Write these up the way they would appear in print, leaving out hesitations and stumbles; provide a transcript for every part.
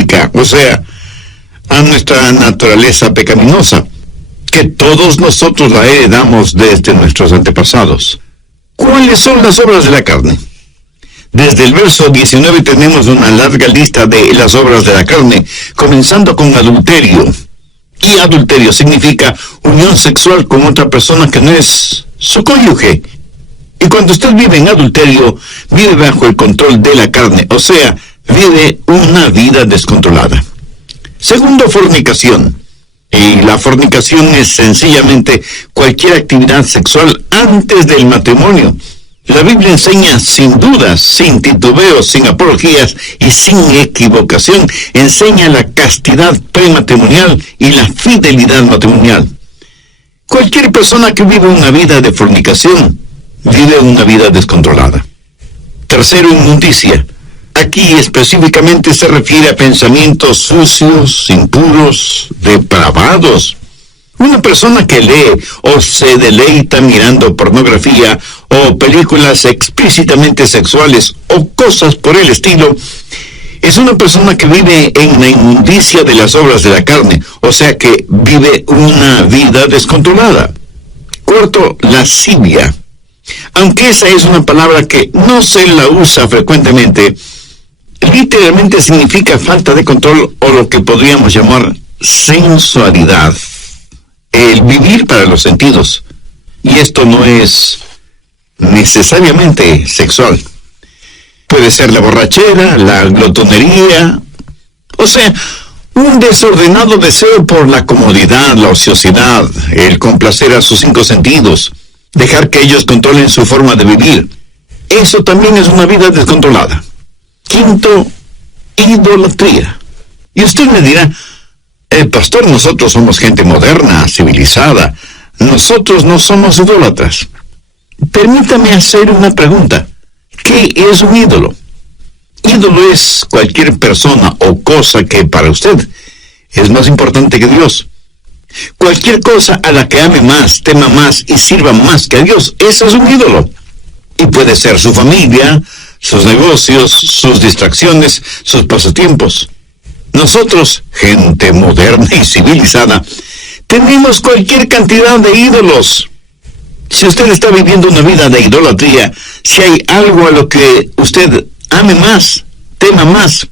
adúlica, o sea, a nuestra naturaleza pecaminosa, que todos nosotros la heredamos desde nuestros antepasados. ¿Cuáles son las obras de la carne? Desde el verso 19 tenemos una larga lista de las obras de la carne, comenzando con adulterio. Y adulterio significa unión sexual con otra persona que no es su cónyuge. Y cuando usted vive en adulterio, vive bajo el control de la carne, o sea, vive una vida descontrolada. Segundo, fornicación. Y la fornicación es sencillamente cualquier actividad sexual antes del matrimonio. La Biblia enseña sin dudas, sin titubeos, sin apologías y sin equivocación, enseña la castidad prematrimonial y la fidelidad matrimonial. Cualquier persona que vive una vida de fornicación, vive una vida descontrolada. Tercero, inmundicia. Aquí específicamente se refiere a pensamientos sucios, impuros, depravados. Una persona que lee o se deleita mirando pornografía o películas explícitamente sexuales o cosas por el estilo, es una persona que vive en la inmundicia de las obras de la carne, o sea que vive una vida descontrolada. Cuarto, lascivia. Aunque esa es una palabra que no se la usa frecuentemente, literalmente significa falta de control o lo que podríamos llamar sensualidad. El vivir para los sentidos. Y esto no es necesariamente sexual. Puede ser la borrachera, la glotonería, o sea, un desordenado deseo por la comodidad, la ociosidad, el complacer a sus 5 sentidos, dejar que ellos controlen su forma de vivir. Eso también es una vida descontrolada. Quinto, idolatría. Y usted me dirá, pastor, nosotros somos gente moderna, civilizada. Nosotros no somos idólatras. Permítame hacer una pregunta. ¿Qué es un ídolo? Ídolo es cualquier persona o cosa que para usted es más importante que Dios. Cualquier cosa a la que ame más, tema más y sirva más que a Dios, eso es un ídolo. Y puede ser su familia, sus negocios, sus distracciones, sus pasatiempos. Nosotros, gente moderna y civilizada, tenemos cualquier cantidad de ídolos. Si usted está viviendo una vida de idolatría, si hay algo a lo que usted ame más, tema más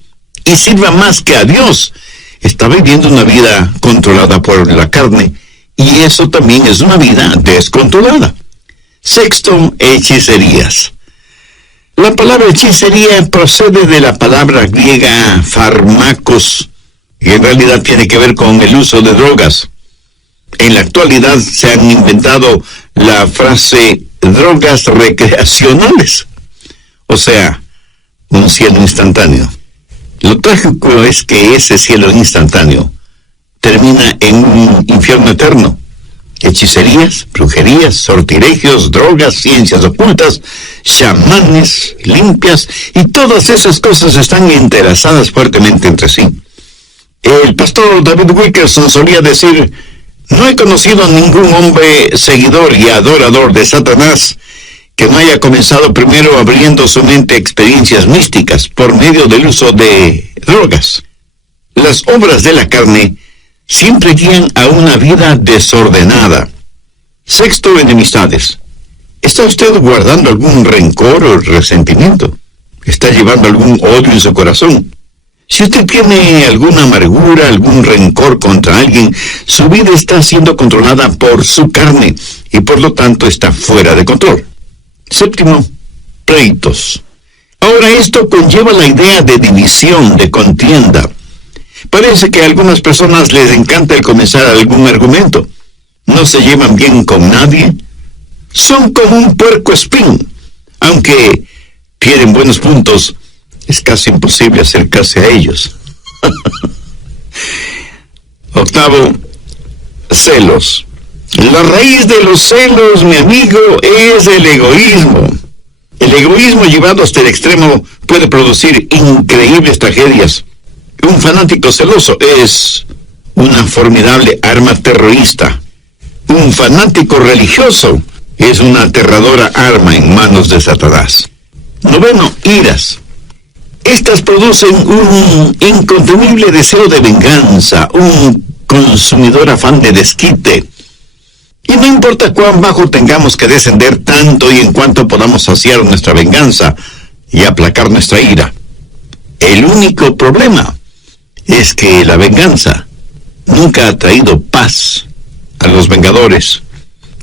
y sirva más que a Dios, está viviendo una vida controlada por la carne, y eso también es una vida descontrolada. Sexto, hechicerías. La palabra hechicería procede de la palabra griega fármacos, y en realidad tiene que ver con el uso de drogas. En la actualidad se han inventado la frase drogas recreacionales, o sea, un cielo instantáneo. Lo trágico es que ese cielo instantáneo termina en un infierno eterno. Hechicerías, brujerías, sortilegios, drogas, ciencias ocultas, chamanes, limpias, y todas esas cosas están entrelazadas fuertemente entre sí. El pastor David Wilkerson solía decir: no he conocido a ningún hombre seguidor y adorador de Satanás que no haya comenzado primero abriendo su mente a experiencias místicas por medio del uso de drogas. Las obras de la carne siempre guían a una vida desordenada. Sexto, enemistades. ¿Está usted guardando algún rencor o resentimiento? ¿Está llevando algún odio en su corazón? Si usted tiene alguna amargura, algún rencor contra alguien, su vida está siendo controlada por su carne y por lo tanto está fuera de control. Séptimo, pleitos. Ahora esto conlleva la idea de división, de contienda. Parece que a algunas personas les encanta el comenzar algún argumento. No se llevan bien con nadie. Son como un puercoespín. Aunque tienen buenos puntos, es casi imposible acercarse a ellos. Octavo, celos. La raíz de los celos, mi amigo, es el egoísmo. El egoísmo llevado hasta el extremo puede producir increíbles tragedias. Un fanático celoso es una formidable arma terrorista. Un fanático religioso es una aterradora arma en manos de Satanás. Noveno, iras. Estas producen un incontenible deseo de venganza, un consumidor afán de desquite. Y no importa cuán bajo tengamos que descender tanto y en cuanto podamos saciar nuestra venganza y aplacar nuestra ira. El único problema es que la venganza nunca ha traído paz a los vengadores.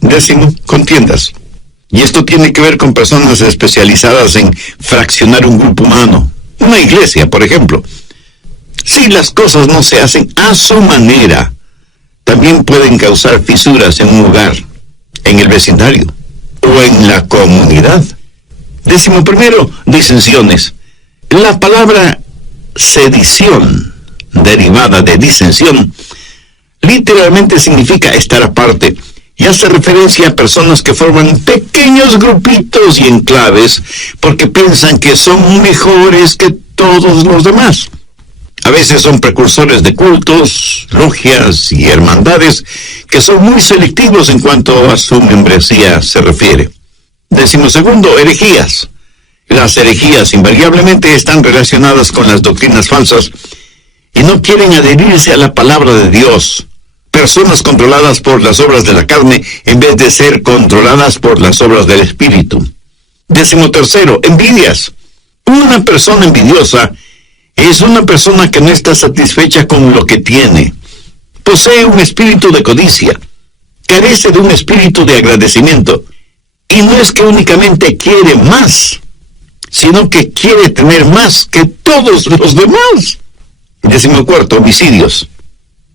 10, contiendas. Y esto tiene que ver con personas especializadas en fraccionar un grupo humano. Una iglesia, por ejemplo. Si las cosas no se hacen a su manera, también pueden causar fisuras en un hogar, en el vecindario o en la comunidad. 11, disensiones. La palabra sedición, derivada de disensión, literalmente significa estar aparte y hace referencia a personas que forman pequeños grupitos y enclaves porque piensan que son mejores que todos los demás. A veces son precursores de cultos, logias y hermandades que son muy selectivos en cuanto a su membresía se refiere. 12, herejías. Las herejías invariablemente están relacionadas con las doctrinas falsas y no quieren adherirse a la palabra de Dios. Personas controladas por las obras de la carne en vez de ser controladas por las obras del Espíritu. 13, envidias. Una persona envidiosa es una persona que no está satisfecha con lo que tiene. Posee un espíritu de codicia. Carece de un espíritu de agradecimiento. Y no es que únicamente quiere más, sino que quiere tener más que todos los demás. 14, homicidios.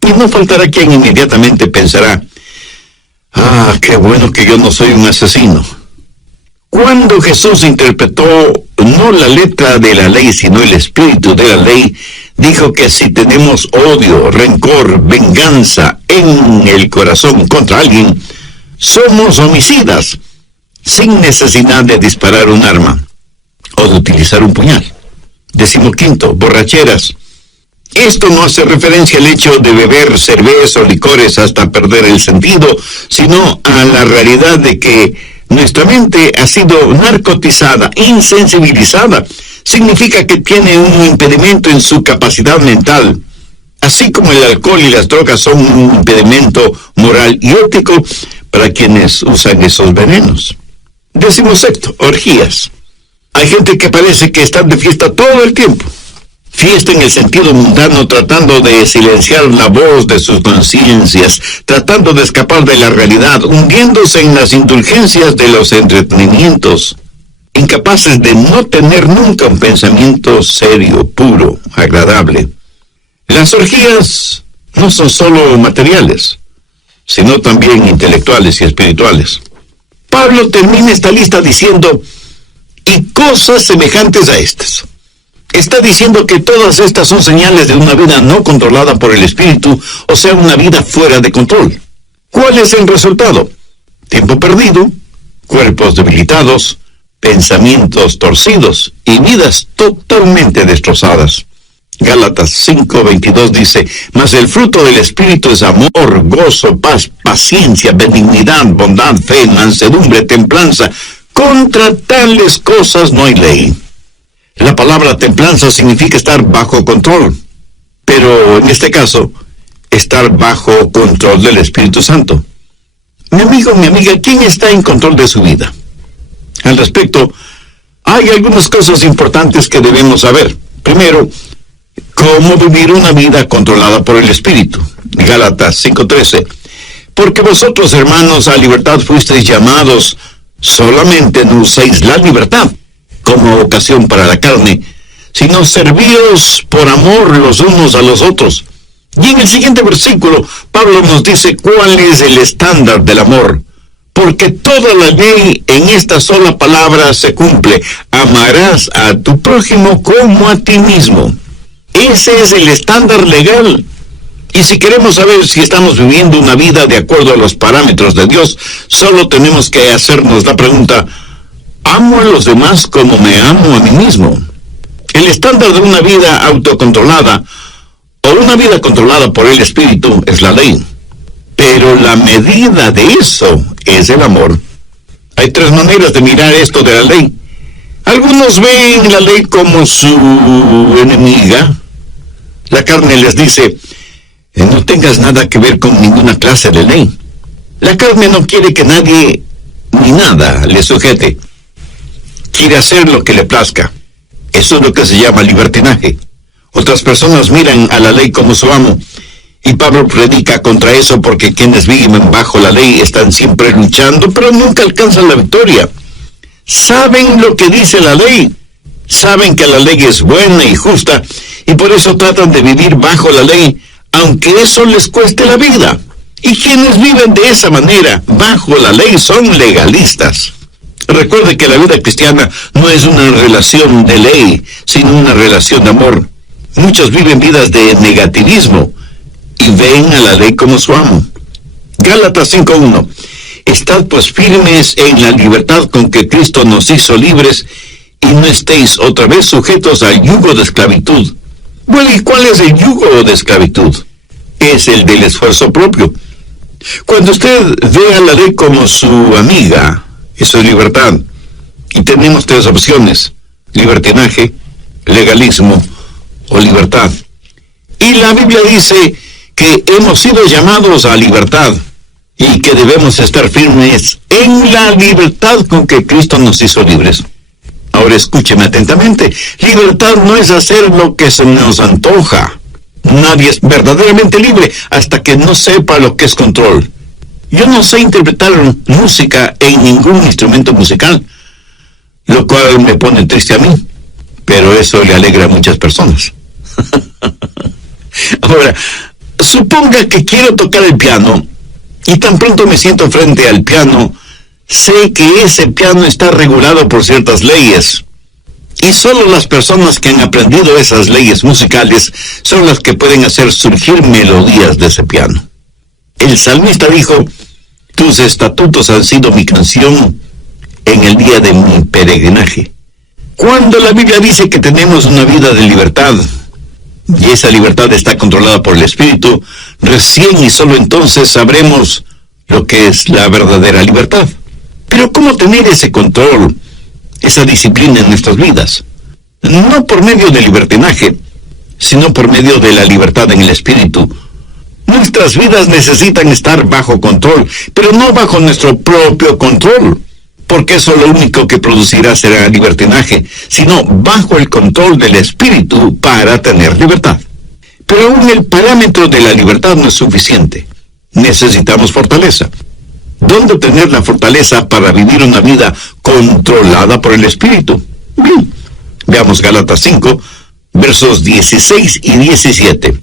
Y no faltará quien inmediatamente pensará, qué bueno que yo no soy un asesino. Cuando Jesús interpretó no la letra de la ley, sino el espíritu de la ley, dijo que si tenemos odio, rencor, venganza en el corazón contra alguien, somos homicidas, sin necesidad de disparar un arma o de utilizar un puñal. 15, borracheras. Esto no hace referencia al hecho de beber cerveza o licores hasta perder el sentido, sino a la realidad de que nuestra mente ha sido narcotizada, insensibilizada. Significa que tiene un impedimento en su capacidad mental. Así como el alcohol y las drogas son un impedimento moral y ético para quienes usan esos venenos. 16, orgías. Hay gente que parece que están de fiesta todo el tiempo. Fiesta en el sentido mundano, tratando de silenciar la voz de sus conciencias, tratando de escapar de la realidad, hundiéndose en las indulgencias de los entretenimientos, incapaces de no tener nunca un pensamiento serio, puro, agradable. Las orgías no son solo materiales, sino también intelectuales y espirituales. Pablo termina esta lista diciendo, y cosas semejantes a estas. Está diciendo que todas estas son señales de una vida no controlada por el Espíritu, o sea, una vida fuera de control. ¿Cuál es el resultado? Tiempo perdido, cuerpos debilitados, pensamientos torcidos y vidas totalmente destrozadas. Gálatas 5:22 dice, mas el fruto del Espíritu es amor, gozo, paz, paciencia, benignidad, bondad, fe, mansedumbre, templanza. Contra tales cosas no hay ley. La palabra templanza significa estar bajo control, pero en este caso, estar bajo control del Espíritu Santo. Mi amigo, mi amiga, ¿quién está en control de su vida? Al respecto, hay algunas cosas importantes que debemos saber. Primero, cómo vivir una vida controlada por el Espíritu. Gálatas 5:13. Porque vosotros, hermanos, a libertad fuisteis llamados, solamente no uséis la libertad como ocasión para la carne, sino servíos por amor los unos a los otros. Y en el siguiente versículo, Pablo nos dice cuál es el estándar del amor. Porque toda la ley en esta sola palabra se cumple. Amarás a tu prójimo como a ti mismo. Ese es el estándar legal. Y si queremos saber si estamos viviendo una vida de acuerdo a los parámetros de Dios, solo tenemos que hacernos la pregunta, ¿amo a los demás como me amo a mí mismo? El estándar de una vida autocontrolada o una vida controlada por el Espíritu es la ley. Pero la medida de eso es el amor. Hay tres maneras de mirar esto de la ley. Algunos ven la ley como su enemiga. La carne les dice, no tengas nada que ver con ninguna clase de ley. La carne no quiere que nadie ni nada le sujete. Quiere hacer lo que le plazca. Eso es lo que se llama libertinaje. Otras personas miran a la ley como su amo. Y Pablo predica contra eso porque quienes viven bajo la ley están siempre luchando, pero nunca alcanzan la victoria. Saben lo que dice la ley. Saben que la ley es buena y justa y por eso tratan de vivir bajo la ley, aunque eso les cueste la vida. Y quienes viven de esa manera, bajo la ley, son legalistas. Recuerde que la vida cristiana no es una relación de ley, sino una relación de amor. Muchos viven vidas de negativismo y ven a la ley como su amo. Gálatas 5:1. Estad pues firmes en la libertad con que Cristo nos hizo libres, y no estéis otra vez sujetos al yugo de esclavitud. Bueno, ¿y cuál es el yugo de esclavitud? Es el del esfuerzo propio. Cuando usted ve a la ley como su amiga, eso es libertad. Y tenemos tres opciones: libertinaje, legalismo o libertad. Y la Biblia dice que hemos sido llamados a libertad y que debemos estar firmes en la libertad con que Cristo nos hizo libres. Ahora escúcheme atentamente. Libertad no es hacer lo que se nos antoja. Nadie es verdaderamente libre hasta que no sepa lo que es control. Yo no sé interpretar música en ningún instrumento musical, lo cual me pone triste a mí, pero eso le alegra a muchas personas. Ahora, suponga que quiero tocar el piano y tan pronto me siento frente al piano, sé que ese piano está regulado por ciertas leyes. Y solo las personas que han aprendido esas leyes musicales son las que pueden hacer surgir melodías de ese piano. El salmista dijo, tus estatutos han sido mi canción en el día de mi peregrinaje. Cuando la Biblia dice que tenemos una vida de libertad, y esa libertad está controlada por el Espíritu, recién y solo entonces sabremos lo que es la verdadera libertad. Pero ¿cómo tener ese control, esa disciplina en nuestras vidas? No por medio del libertinaje, sino por medio de la libertad en el Espíritu. Nuestras vidas necesitan estar bajo control, pero no bajo nuestro propio control, porque eso lo único que producirá será libertinaje, sino bajo el control del Espíritu para tener libertad. Pero aún el parámetro de la libertad no es suficiente. Necesitamos fortaleza. ¿Dónde obtener la fortaleza para vivir una vida controlada por el Espíritu? Bien, veamos Gálatas 5, versos 16 y 17.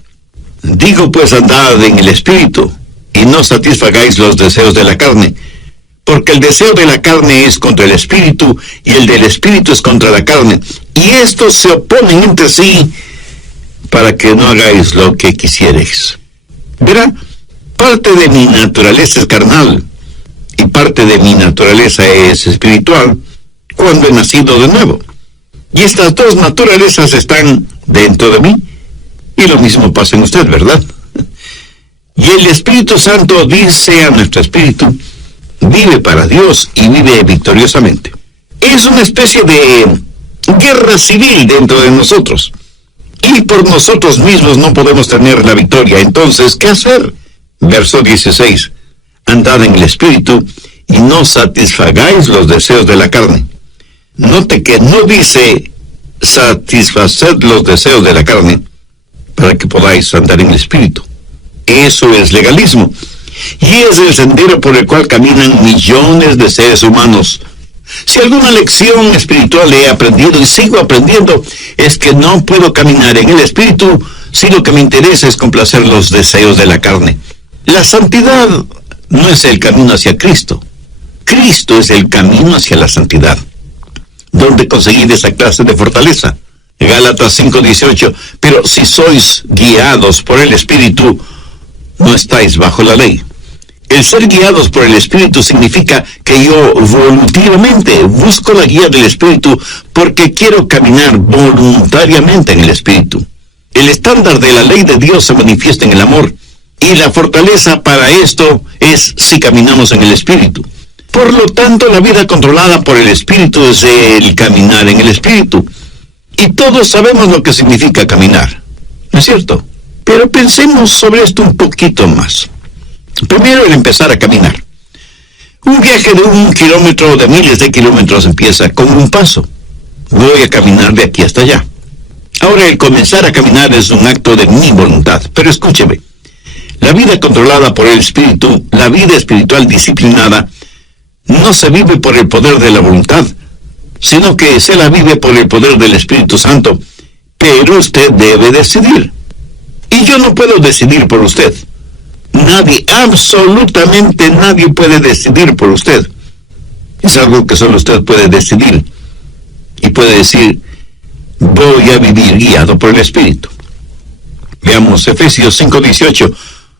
Digo pues, andad en el Espíritu, y no satisfagáis los deseos de la carne, porque el deseo de la carne es contra el Espíritu, y el del Espíritu es contra la carne, y estos se oponen entre sí, para que no hagáis lo que quisierais. Verá, parte de mi naturaleza es carnal, y parte de mi naturaleza es espiritual, cuando he nacido de nuevo. Y estas dos naturalezas están dentro de mí, y lo mismo pasa en usted, ¿verdad? Y el Espíritu Santo dice a nuestro espíritu, vive para Dios y vive victoriosamente. Es una especie de guerra civil dentro de nosotros. Y por nosotros mismos no podemos tener la victoria. Entonces, ¿qué hacer? Verso 16. Andad en el Espíritu y no satisfagáis los deseos de la carne. Note que no dice satisfaced los deseos de la carne para que podáis andar en el Espíritu. Eso es legalismo. Y es el sendero por el cual caminan millones de seres humanos. Si alguna lección espiritual he aprendido y sigo aprendiendo, es que no puedo caminar en el Espíritu si lo que me interesa es complacer los deseos de la carne. La santidad no es el camino hacia Cristo. Cristo es el camino hacia la santidad. ¿Dónde conseguir esa clase de fortaleza? Gálatas 5:18. Pero si sois guiados por el Espíritu, no estáis bajo la ley. El ser guiados por el Espíritu significa que yo voluntariamente busco la guía del Espíritu porque quiero caminar voluntariamente en el Espíritu. El estándar de la ley de Dios se manifiesta en el amor, y la fortaleza para esto es si caminamos en el Espíritu. Por lo tanto, la vida controlada por el Espíritu es el caminar en el Espíritu. Y todos sabemos lo que significa caminar, ¿no es cierto? Pero pensemos sobre esto un poquito más. Primero, el empezar a caminar. Un viaje de 1 kilómetro o de miles de kilómetros empieza con un paso. Voy a caminar de aquí hasta allá. Ahora, el comenzar a caminar es un acto de mi voluntad. Pero escúcheme, la vida controlada por el Espíritu, la vida espiritual disciplinada, no se vive por el poder de la voluntad, sino que se la vive por el poder del Espíritu Santo. Pero usted debe decidir. Y yo no puedo decidir por usted. Nadie, absolutamente nadie puede decidir por usted. Es algo que solo usted puede decidir. Y puede decir, voy a vivir guiado por el Espíritu. Veamos Efesios 5:18.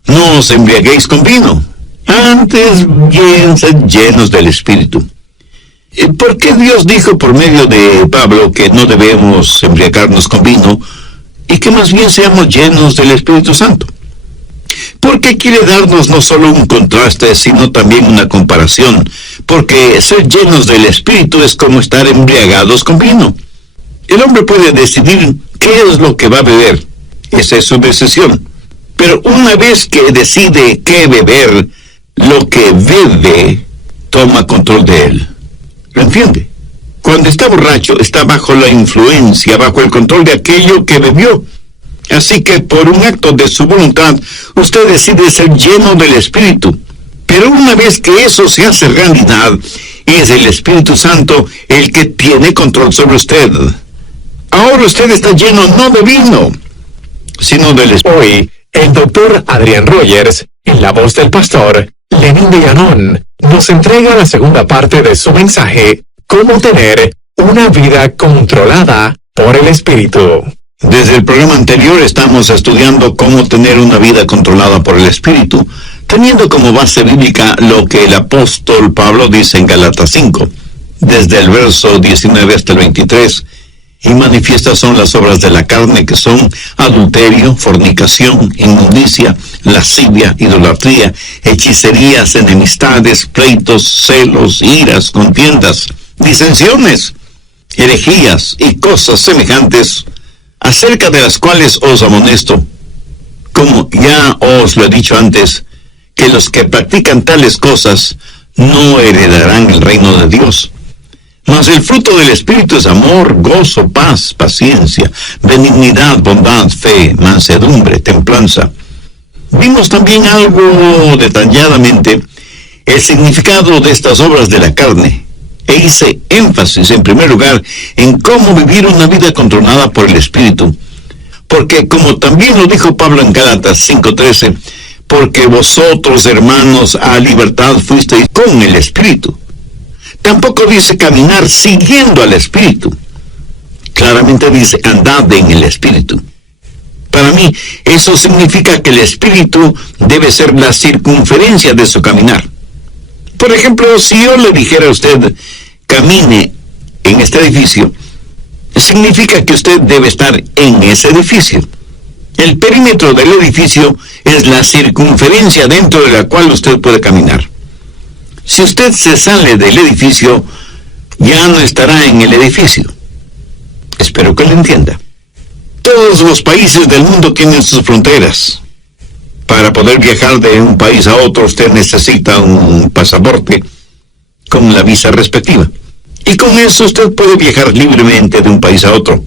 No os embriaguéis con vino, antes bien sed llenos del Espíritu. ¿Por qué Dios dijo por medio de Pablo que no debemos embriagarnos con vino y que más bien seamos llenos del Espíritu Santo? Porque quiere darnos no solo un contraste, sino también una comparación. Porque ser llenos del Espíritu es como estar embriagados con vino. El hombre puede decidir qué es lo que va a beber. Esa es su decisión. Pero una vez que decide qué beber, lo que bebe toma control de él. ¿Lo entiende? Cuando está borracho, está bajo la influencia, bajo el control de aquello que bebió. Así que por un acto de su voluntad, usted decide ser lleno del Espíritu. Pero una vez que eso se hace realidad, es el Espíritu Santo el que tiene control sobre usted. Ahora usted está lleno no de vino, sino del Espíritu. Hoy, el doctor Adrian Rogers, en la voz del pastor Lenín de Llanón, nos entrega la segunda parte de su mensaje, cómo tener una vida controlada por el Espíritu. Desde el programa anterior estamos estudiando cómo tener una vida controlada por el Espíritu, teniendo como base bíblica lo que el apóstol Pablo dice en Gálatas 5, desde el verso 19 hasta el 23, y manifiestas son las obras de la carne, que son adulterio, fornicación, inmundicia, lascivia, idolatría, hechicerías, enemistades, pleitos, celos, iras, contiendas, disensiones, herejías y cosas semejantes, acerca de las cuales os amonesto, como ya os lo he dicho antes, que los que practican tales cosas no heredarán el reino de Dios. Mas el fruto del Espíritu es amor, gozo, paz, paciencia, benignidad, bondad, fe, mansedumbre, templanza. Vimos también algo detalladamente el significado de estas obras de la carne, e hice énfasis en primer lugar en cómo vivir una vida controlada por el Espíritu. Porque como también lo dijo Pablo en Gálatas 5:13, porque vosotros, hermanos, a libertad fuisteis con el Espíritu. Tampoco dice caminar siguiendo al Espíritu. Claramente dice andad en el Espíritu. Para mí, eso significa que el Espíritu debe ser la circunferencia de su caminar. Por ejemplo, si yo le dijera a usted, camine en este edificio, significa que usted debe estar en ese edificio. El perímetro del edificio es la circunferencia dentro de la cual usted puede caminar. Si usted se sale del edificio, ya no estará en el edificio. Espero que lo entienda. Todos los países del mundo tienen sus fronteras. Para poder viajar de un país a otro, usted necesita un pasaporte con la visa respectiva. Y con eso usted puede viajar libremente de un país a otro.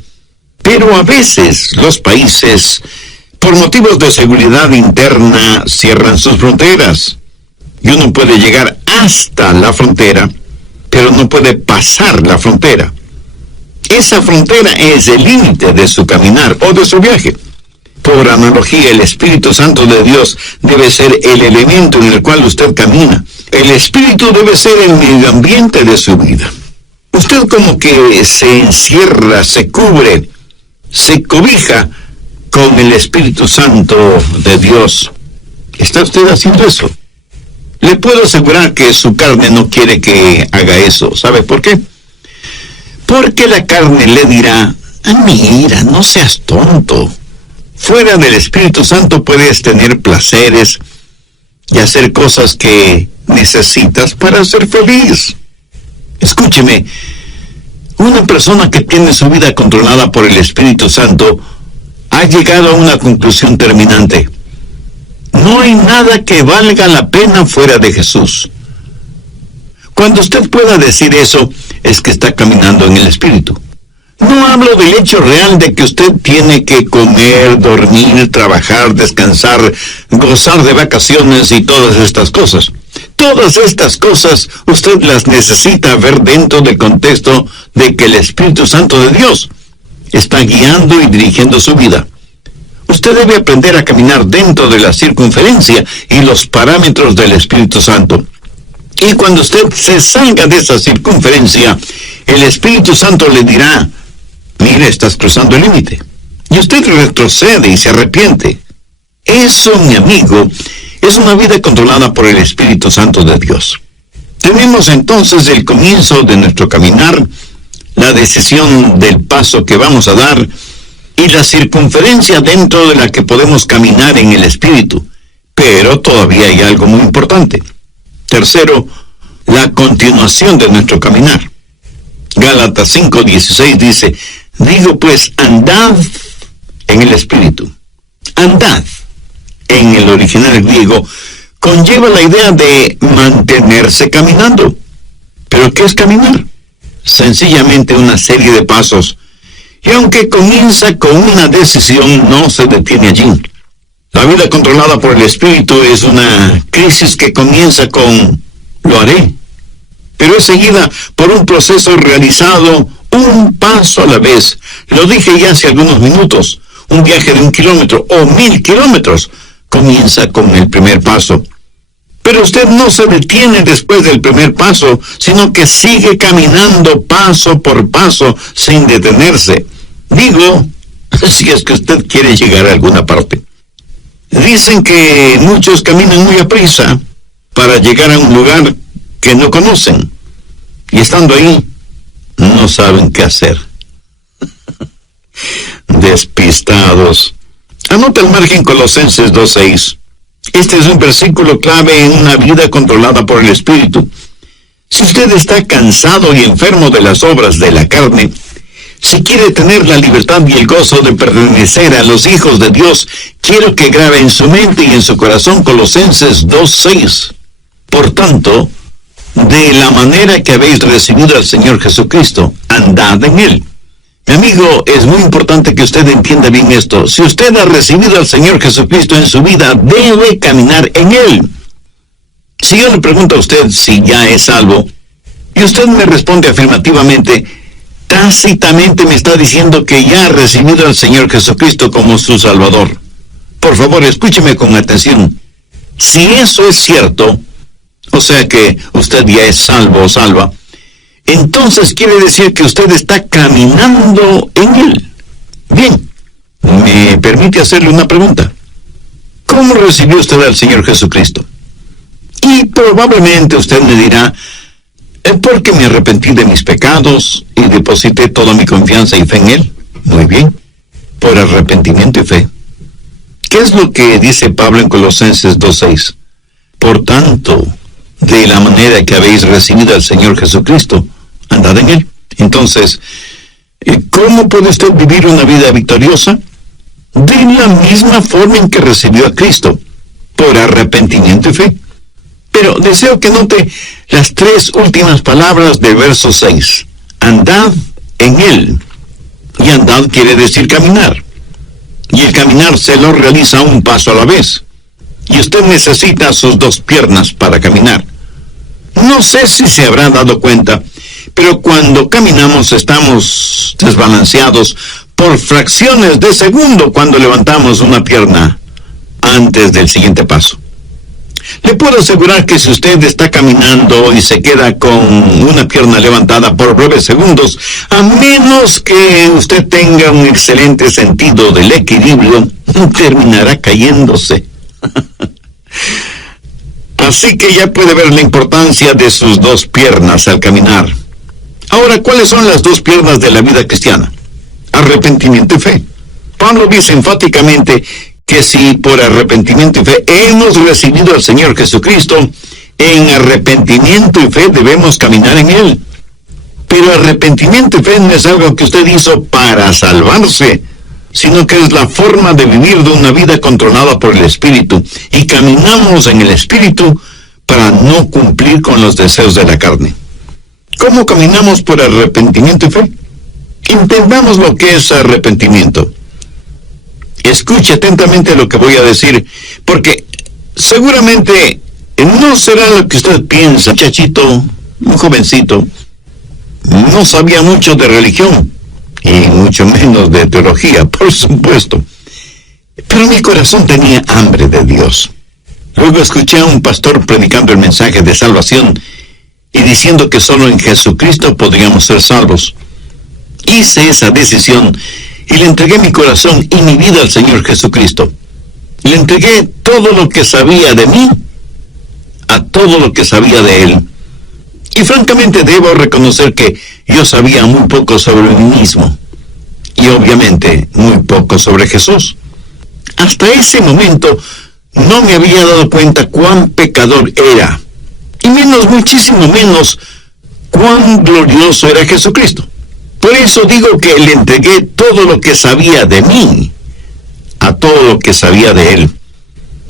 Pero a veces los países, por motivos de seguridad interna, cierran sus fronteras. Y uno puede llegar hasta la frontera, pero no puede pasar la frontera. Esa frontera es el límite de su caminar o de su viaje. Por analogía, el Espíritu Santo de Dios debe ser el elemento en el cual usted camina. El Espíritu debe ser el medio ambiente de su vida. Usted como que se encierra, se cubre, se cobija con el Espíritu Santo de Dios. ¿Está usted haciendo eso? Le puedo asegurar que su carne no quiere que haga eso. ¿Sabe por qué? Porque la carne le dirá, mira, no seas tonto. Fuera del Espíritu Santo puedes tener placeres y hacer cosas que necesitas para ser feliz. Escúcheme, una persona que tiene su vida controlada por el Espíritu Santo ha llegado a una conclusión terminante. No hay nada que valga la pena fuera de Jesús. Cuando usted pueda decir eso, es que está caminando en el Espíritu. No hablo del hecho real de que usted tiene que comer, dormir, trabajar, descansar, gozar de vacaciones y todas estas cosas. Todas estas cosas usted las necesita ver dentro del contexto de que el Espíritu Santo de Dios está guiando y dirigiendo su vida. Usted debe aprender a caminar dentro de la circunferencia y los parámetros del Espíritu Santo. Y cuando usted se salga de esa circunferencia, el Espíritu Santo le dirá: mire, estás cruzando el límite. Y usted retrocede y se arrepiente. Eso, mi amigo, es una vida controlada por el Espíritu Santo de Dios. Tenemos entonces el comienzo de nuestro caminar, la decisión del paso que vamos a dar y la circunferencia dentro de la que podemos caminar en el Espíritu. Pero todavía hay algo muy importante. Tercero, la continuación de nuestro caminar. Gálatas 5:16 dice: digo pues, andad en el Espíritu. Andad, en el original griego, conlleva la idea de mantenerse caminando. ¿Pero qué es caminar? Sencillamente una serie de pasos. Y aunque comienza con una decisión, no se detiene allí. La vida controlada por el Espíritu es una crisis que comienza con lo haré, pero es seguida por un proceso realizado un paso a la vez. Lo dije ya hace algunos minutos. Un viaje de 1 kilómetro o 1000 kilómetros comienza con el primer paso. Pero usted no se detiene después del primer paso, sino que sigue caminando paso por paso sin detenerse. Digo, si es que usted quiere llegar a alguna parte. Dicen que muchos caminan muy aprisa para llegar a un lugar que no conocen. Y estando ahí, no saben qué hacer. Despistados. Anota al margen Colosenses 2:6. Este es un versículo clave en una vida controlada por el Espíritu. Si usted está cansado y enfermo de las obras de la carne, si quiere tener la libertad y el gozo de pertenecer a los hijos de Dios, quiero que grabe en su mente y en su corazón Colosenses 2:6. Por tanto, de la manera que habéis recibido al Señor Jesucristo, andad en Él. Mi amigo, es muy importante que usted entienda bien esto. Si usted ha recibido al Señor Jesucristo en su vida, debe caminar en Él. Si yo le pregunto a usted si ya es salvo, y usted me responde afirmativamente, tácitamente me está diciendo que ya ha recibido al Señor Jesucristo como su Salvador. Por favor, escúcheme con atención. Si eso es cierto, o sea que usted ya es salvo o salva, entonces quiere decir que usted está caminando en Él. Bien, me permite hacerle una pregunta. ¿Cómo recibió usted al Señor Jesucristo? Y probablemente usted me dirá, porque me arrepentí de mis pecados y deposité toda mi confianza y fe en Él. Muy bien, por arrepentimiento y fe. ¿Qué es lo que dice Pablo en Colosenses 2:6? Por tanto, de la manera que habéis recibido al Señor Jesucristo, andad en Él. Entonces, ¿cómo puede usted vivir una vida victoriosa? De la misma forma en que recibió a Cristo, por arrepentimiento y fe. Pero deseo que note las 3 últimas palabras del verso 6. Andad en Él. Y andad quiere decir caminar. Y el caminar se lo realiza un paso a la vez. Y usted necesita sus 2 piernas para caminar. No sé si se habrá dado cuenta, pero cuando caminamos estamos desbalanceados por fracciones de segundo cuando levantamos una pierna antes del siguiente paso. Le puedo asegurar que si usted está caminando y se queda con una pierna levantada por breves segundos, a menos que usted tenga un excelente sentido del equilibrio, terminará cayéndose. Así que ya puede ver la importancia de sus 2 piernas al caminar. Ahora, ¿cuáles son las 2 piernas de la vida cristiana? Arrepentimiento y fe. Pablo dice enfáticamente que si por arrepentimiento y fe hemos recibido al Señor Jesucristo, en arrepentimiento y fe debemos caminar en Él. Pero arrepentimiento y fe no es algo que usted hizo para salvarse, sino que es la forma de vivir de una vida controlada por el Espíritu. Y caminamos en el Espíritu para no cumplir con los deseos de la carne. ¿Cómo caminamos por arrepentimiento y fe? Entendamos lo que es arrepentimiento. Escuche atentamente lo que voy a decir, porque seguramente no será lo que usted piensa. Muchachito, un jovencito, no sabía mucho de religión, y mucho menos de teología, por supuesto. Pero mi corazón tenía hambre de Dios. Luego escuché a un pastor predicando el mensaje de salvación y diciendo que solo en Jesucristo podríamos ser salvos. Hice esa decisión y le entregué mi corazón y mi vida al Señor Jesucristo. Le entregué todo lo que sabía de mí a todo lo que sabía de Él. Y francamente debo reconocer que yo sabía muy poco sobre mí mismo. Y obviamente muy poco sobre Jesús. Hasta ese momento no me había dado cuenta cuán pecador era. Y muchísimo menos, cuán glorioso era Jesucristo. Por eso digo que le entregué todo lo que sabía de mí a todo lo que sabía de Él.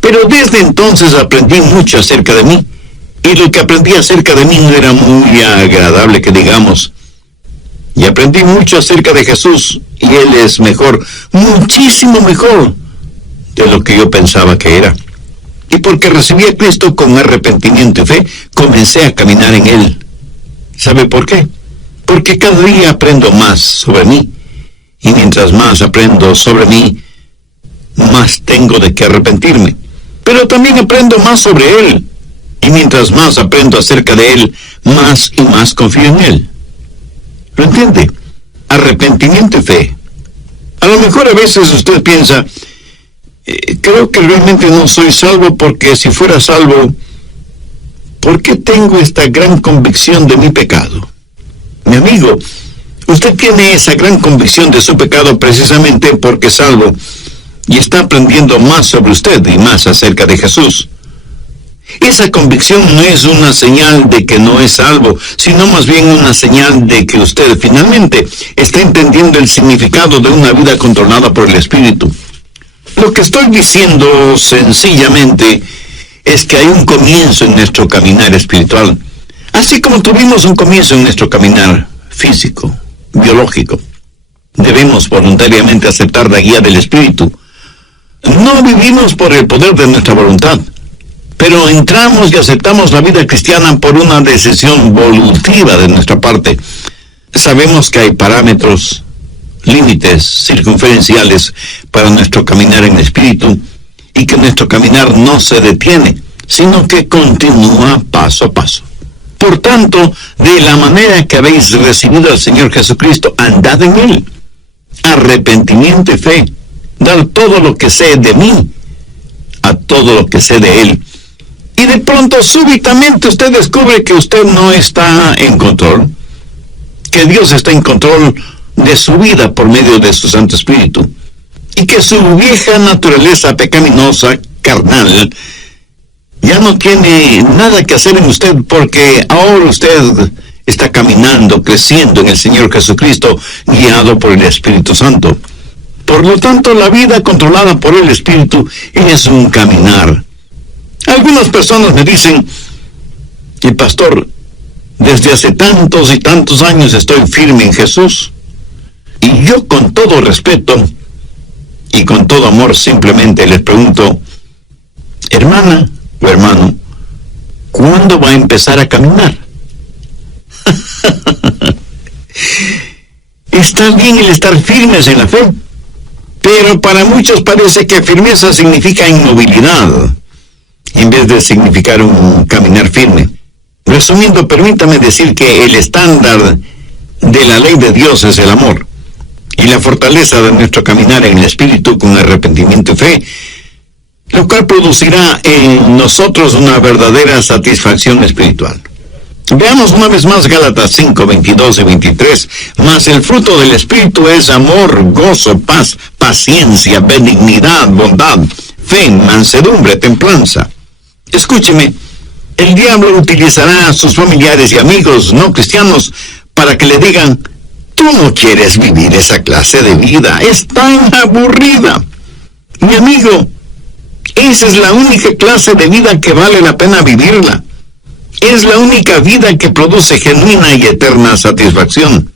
Pero desde entonces aprendí mucho acerca de mí. Y lo que aprendí acerca de mí no era muy agradable, que digamos. Y aprendí mucho acerca de Jesús, y Él es mejor, muchísimo mejor de lo que yo pensaba que era. Y porque recibí a Cristo con arrepentimiento y fe, comencé a caminar en Él. ¿Sabe por qué? Porque cada día aprendo más sobre mí. Y mientras más aprendo sobre mí, más tengo de qué arrepentirme. Pero también aprendo más sobre Él. Y mientras más aprendo acerca de Él, más y más confío en Él. ¿Lo entiende? Arrepentimiento y fe. A lo mejor a veces usted piensa, creo que realmente no soy salvo, porque si fuera salvo, ¿por qué tengo esta gran convicción de mi pecado? Mi amigo, usted tiene esa gran convicción de su pecado precisamente porque es salvo y está aprendiendo más sobre usted y más acerca de Jesús. Esa convicción no es una señal de que no es salvo, sino más bien una señal de que usted finalmente está entendiendo el significado de una vida controlada por el Espíritu. Lo que estoy diciendo sencillamente es que hay un comienzo en nuestro caminar espiritual, así como tuvimos un comienzo en nuestro caminar físico, biológico. Debemos voluntariamente aceptar la guía del Espíritu. No vivimos por el poder de nuestra voluntad, pero entramos y aceptamos la vida cristiana por una decisión volutiva de nuestra parte. Sabemos que hay parámetros, límites circunferenciales para nuestro caminar en el Espíritu, y que nuestro caminar no se detiene, sino que continúa paso a paso. Por tanto, de la manera que habéis recibido al Señor Jesucristo, andad en Él. Arrepentimiento y fe. Dar todo lo que sé de mí a todo lo que sé de Él. Y de pronto, súbitamente, usted descubre que usted no está en control, que Dios está en control de su vida por medio de su Santo Espíritu, y que su vieja naturaleza pecaminosa, carnal, ya no tiene nada que hacer en usted, porque ahora usted está caminando, creciendo en el Señor Jesucristo, guiado por el Espíritu Santo. Por lo tanto, la vida controlada por el Espíritu es un caminar. Algunas personas me dicen, pastor, desde hace tantos y tantos años estoy firme en Jesús. Y yo, con todo respeto y con todo amor, simplemente les pregunto, hermana o hermano, ¿cuándo va a empezar a caminar? Está bien el estar firmes en la fe, pero para muchos parece que firmeza significa inmovilidad, en vez de significar un caminar firme. Resumiendo, permítame decir que el estándar de la ley de Dios es el amor, y la fortaleza de nuestro caminar en el Espíritu con arrepentimiento y fe, lo cual producirá en nosotros una verdadera satisfacción espiritual. Veamos una vez más Gálatas 5, 22 y 23. Mas el fruto del Espíritu es amor, gozo, paz, paciencia, benignidad, bondad, fe, mansedumbre, templanza. Escúcheme, el diablo utilizará a sus familiares y amigos no cristianos para que le digan: tú no quieres vivir esa clase de vida, es tan aburrida. Mi amigo, esa es la única clase de vida que vale la pena vivirla. Es la única vida que produce genuina y eterna satisfacción.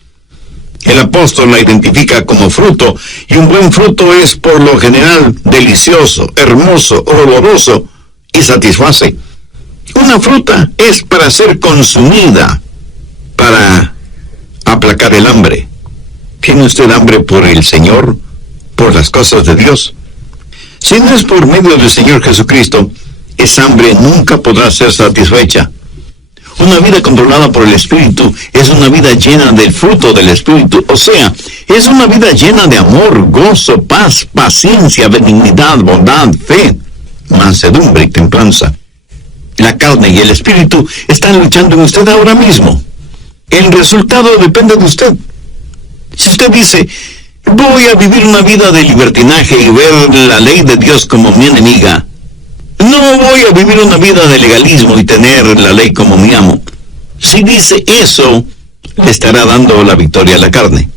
El apóstol la identifica como fruto, y un buen fruto es por lo general delicioso, hermoso, oloroso y satisface. Una fruta es para ser consumida, para aplacar el hambre. ¿Tiene usted hambre por el Señor, por las cosas de Dios? Si no es por medio del Señor Jesucristo, esa hambre nunca podrá ser satisfecha. Una vida controlada por el Espíritu es una vida llena del fruto del Espíritu, o sea, es una vida llena de amor, gozo, paz, paciencia, benignidad, bondad, fe, mansedumbre y templanza. La carne y el Espíritu están luchando en usted ahora mismo. El resultado depende de usted. Si usted dice: voy a vivir una vida de libertinaje y ver la ley de Dios como mi enemiga, no voy a vivir una vida de legalismo y tener la ley como mi amo. Si dice eso, le estará dando la victoria a la carne.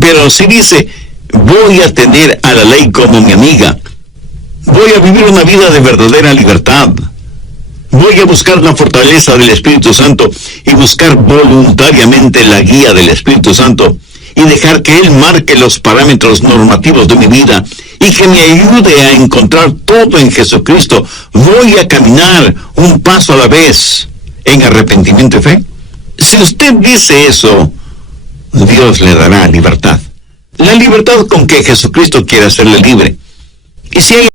Pero si dice: voy a tener a la ley como mi amiga, voy a vivir una vida de verdadera libertad, voy a buscar la fortaleza del Espíritu Santo y buscar voluntariamente la guía del Espíritu Santo y dejar que Él marque los parámetros normativos de mi vida y que me ayude a encontrar todo en Jesucristo, voy a caminar un paso a la vez en arrepentimiento y fe. Si usted dice eso, Dios le dará libertad. La libertad con que Jesucristo quiere hacerle libre. Y si hay